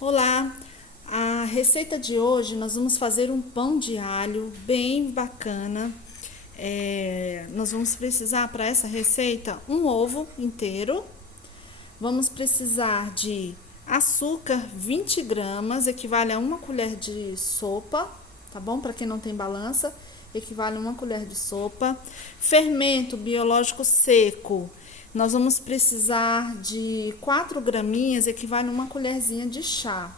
Olá! A receita de hoje nós vamos fazer um pão de alho bem bacana. Nós vamos precisar para essa receita um ovo inteiro. Vamos precisar de açúcar 20 gramas, equivale a uma colher de sopa, tá bom? Para quem não tem balança, equivale a uma colher de sopa. Fermento biológico seco. Nós vamos precisar de 4 graminhas, equivale a uma colherzinha de chá.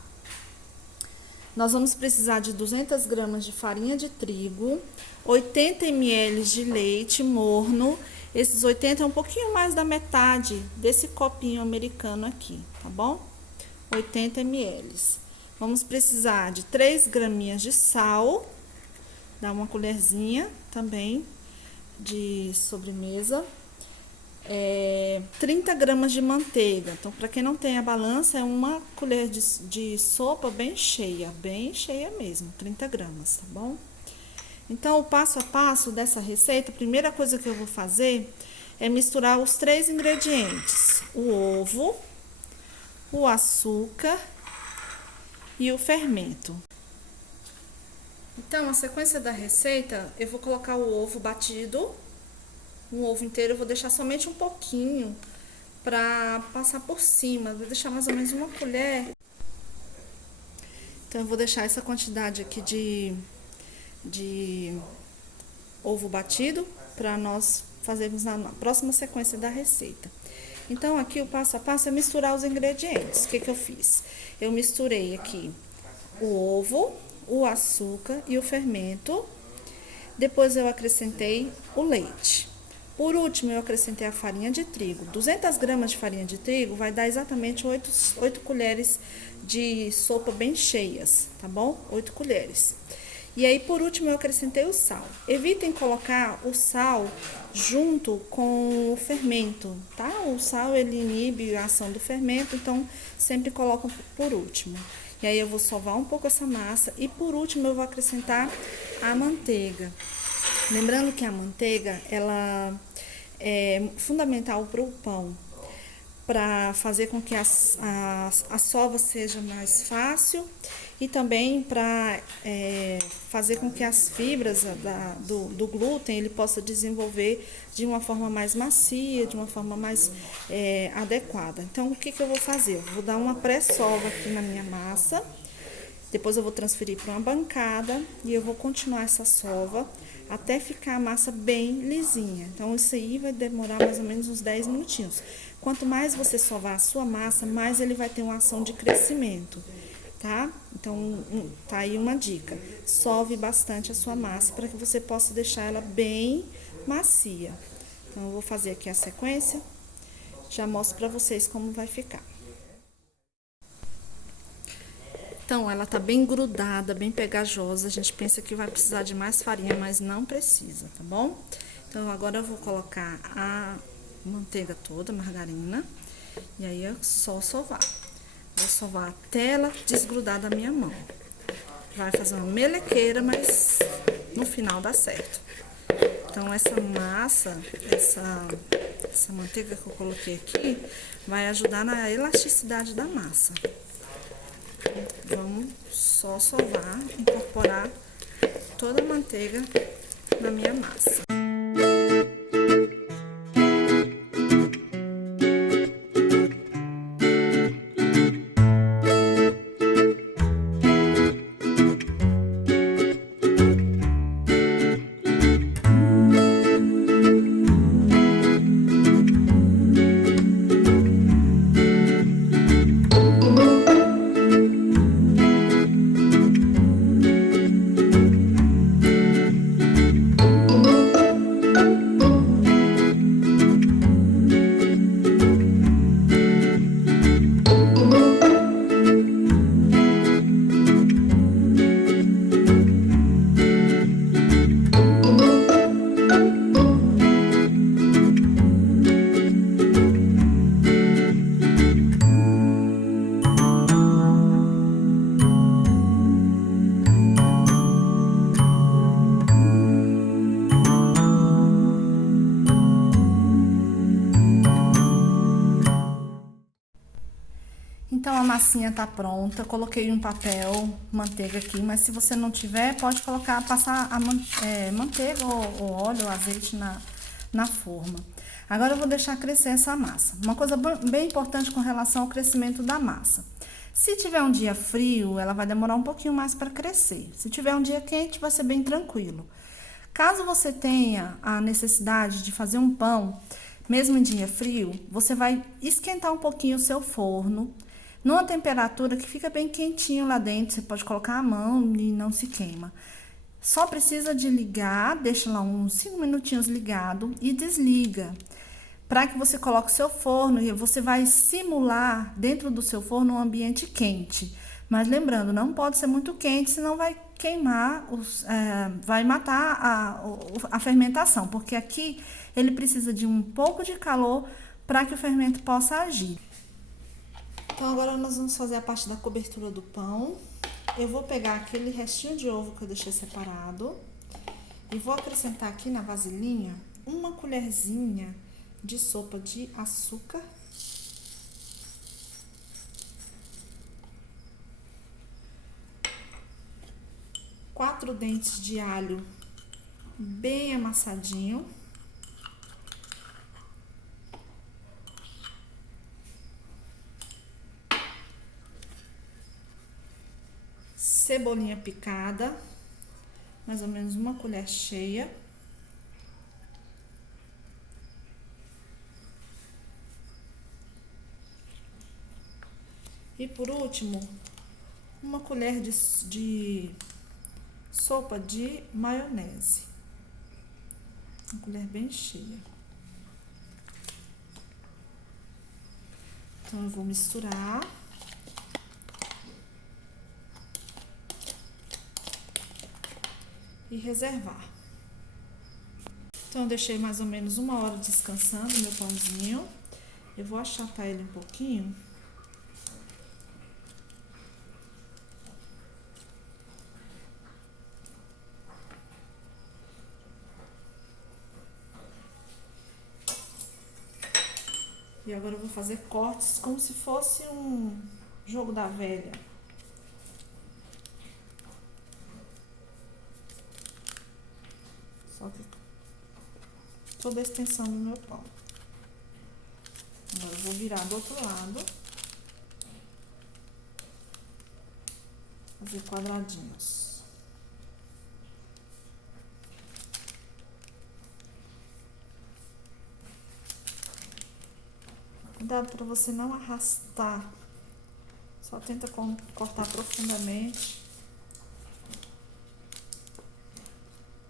Nós vamos precisar de 200 gramas de farinha de trigo, 80 ml de leite morno. Esses 80 é um pouquinho mais da metade desse copinho americano aqui, tá bom? 80 ml. Vamos precisar de 3 graminhas de sal, dá uma colherzinha também de sobremesa. 30 gramas de manteiga. Então, para quem não tem a balança, é uma colher de sopa bem cheia mesmo, 30 gramas, tá bom? Então, o passo a passo dessa receita, a primeira coisa que eu vou fazer é misturar os 3 ingredientes: o ovo, o açúcar e o fermento. Então, a sequência da receita, eu vou colocar o ovo batido. Um ovo inteiro, eu vou deixar somente um pouquinho para passar por cima. Vou deixar mais ou menos uma colher. Então, eu vou deixar essa quantidade aqui de ovo batido para nós fazermos na próxima sequência da receita. Então, aqui o passo a passo é misturar os ingredientes. O que eu fiz? Eu misturei aqui o ovo, o açúcar e o fermento. Depois eu acrescentei o leite. Por último, eu acrescentei a farinha de trigo. 200 gramas de farinha de trigo vai dar exatamente 8 colheres de sopa bem cheias, tá bom? 8 colheres. E aí, por último, eu acrescentei o sal. Evitem colocar o sal junto com o fermento, tá? O sal, ele inibe a ação do fermento, então sempre colocam por último. E aí, eu vou sovar um pouco essa massa e, por último, eu vou acrescentar a manteiga. Lembrando que a manteiga, ela é fundamental para o pão, para fazer com que a sova seja mais fácil e também para fazer com que as fibras do glúten ele possa desenvolver de uma forma mais macia, de uma forma mais adequada. Então, o que eu vou fazer? Eu vou dar uma pré-sova aqui na minha massa. Depois eu vou transferir para uma bancada e eu vou continuar essa sova até ficar a massa bem lisinha. Então, isso aí vai demorar mais ou menos uns 10 minutinhos. Quanto mais você sovar a sua massa, mais ele vai ter uma ação de crescimento, tá? Então, tá aí uma dica. Sove bastante a sua massa para que você possa deixar ela bem macia. Então, eu vou fazer aqui a sequência. Já mostro para vocês como vai ficar. Então, ela tá bem grudada, bem pegajosa. A gente pensa que vai precisar de mais farinha, mas não precisa, tá bom? Então, agora eu vou colocar a manteiga toda, a margarina. E aí, é só sovar. Vou sovar até ela desgrudar da minha mão. Vai fazer uma melequeira, mas no final dá certo. Então, essa massa, essa manteiga que eu coloquei aqui, vai ajudar na elasticidade da massa. Vamos só sovar, incorporar toda a manteiga na minha massa. Então a massinha tá pronta, coloquei um papel, manteiga aqui, mas se você não tiver, pode colocar, passar a manteiga ou óleo ou azeite na forma. Agora eu vou deixar crescer essa massa. Uma coisa bem importante com relação ao crescimento da massa. Se tiver um dia frio, ela vai demorar um pouquinho mais para crescer. Se tiver um dia quente, vai ser bem tranquilo. Caso você tenha a necessidade de fazer um pão, mesmo em dia frio, você vai esquentar um pouquinho o seu forno, numa temperatura que fica bem quentinho lá dentro. Você pode colocar a mão e não se queima. Só precisa de ligar, deixa lá uns 5 minutinhos ligado e desliga. Para que você coloque o seu forno e você vai simular dentro do seu forno um ambiente quente. Mas lembrando, não pode ser muito quente, senão vai queimar, vai matar a fermentação, porque aqui ele precisa de um pouco de calor para que o fermento possa agir. Então agora nós vamos fazer a parte da cobertura do pão. Eu vou pegar aquele restinho de ovo que eu deixei separado e vou acrescentar aqui na vasilhinha uma colherzinha de sopa de açúcar. Quatro dentes de alho bem amassadinho. Cebolinha picada, mais ou menos uma colher cheia. E por último, uma colher de sopa de maionese. Uma colher bem cheia. Então eu vou misturar. E reservar. Então eu deixei mais ou menos 1 hora descansando meu pãozinho. Eu vou achatar ele um pouquinho. E agora eu vou fazer cortes como se fosse um jogo da velha. Só que toda a extensão do meu pão. Agora eu vou virar do outro lado. Fazer quadradinhos. Cuidado para você não arrastar. Só tenta cortar profundamente.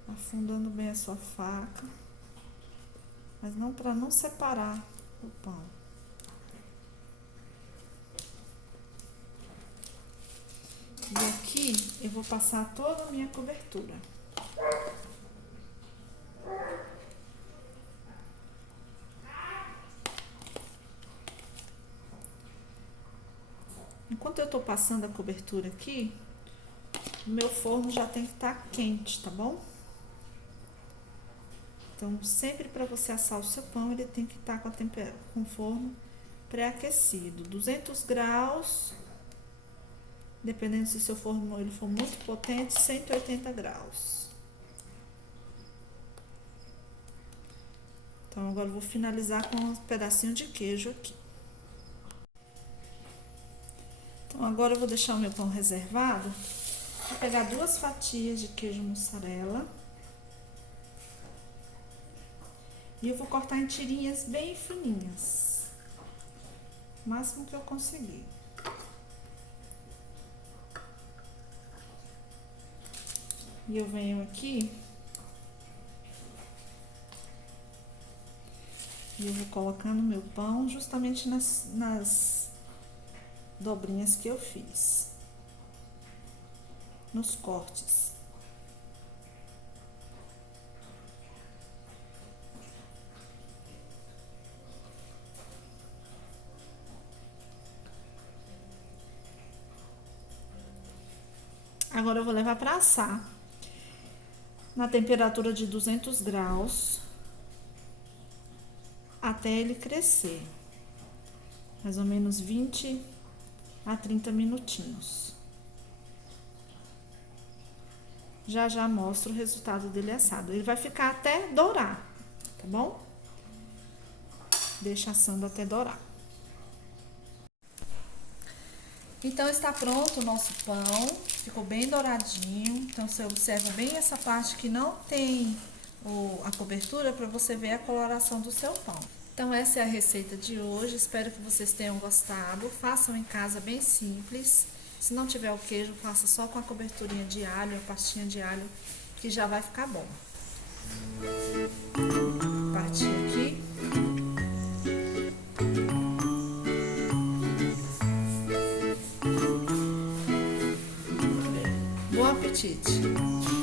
Afundando bem a sua faca, mas não para não separar o pão. E aqui eu vou passar toda a minha cobertura. Enquanto eu tô passando a cobertura aqui, o meu forno já tem que estar quente, tá bom? Então, sempre para você assar o seu pão, ele tem que estar com o forno pré-aquecido. 200 graus, dependendo se seu forno ele for muito potente, 180 graus. Então, agora eu vou finalizar com um pedacinho de queijo aqui. Então, agora eu vou deixar o meu pão reservado. Vou pegar 2 fatias de queijo mussarela. E eu vou cortar em tirinhas bem fininhas. O máximo que eu conseguir. E eu venho aqui. E eu vou colocando meu pão justamente nas dobrinhas que eu fiz. Nos cortes. Agora eu vou levar para assar na temperatura de 200 graus até ele crescer. Mais ou menos 20 a 30 minutinhos. Já já mostro o resultado dele assado. Ele vai ficar até dourar, tá bom? Deixa assando até dourar. Então, está pronto o nosso pão. Ficou bem douradinho. Então, você observa bem essa parte que não tem a cobertura para você ver a coloração do seu pão. Então, essa é a receita de hoje. Espero que vocês tenham gostado. Façam em casa bem simples. Se não tiver o queijo, faça só com a coberturinha de alho, a pastinha de alho, que já vai ficar bom. Partir aqui. Bom apetite!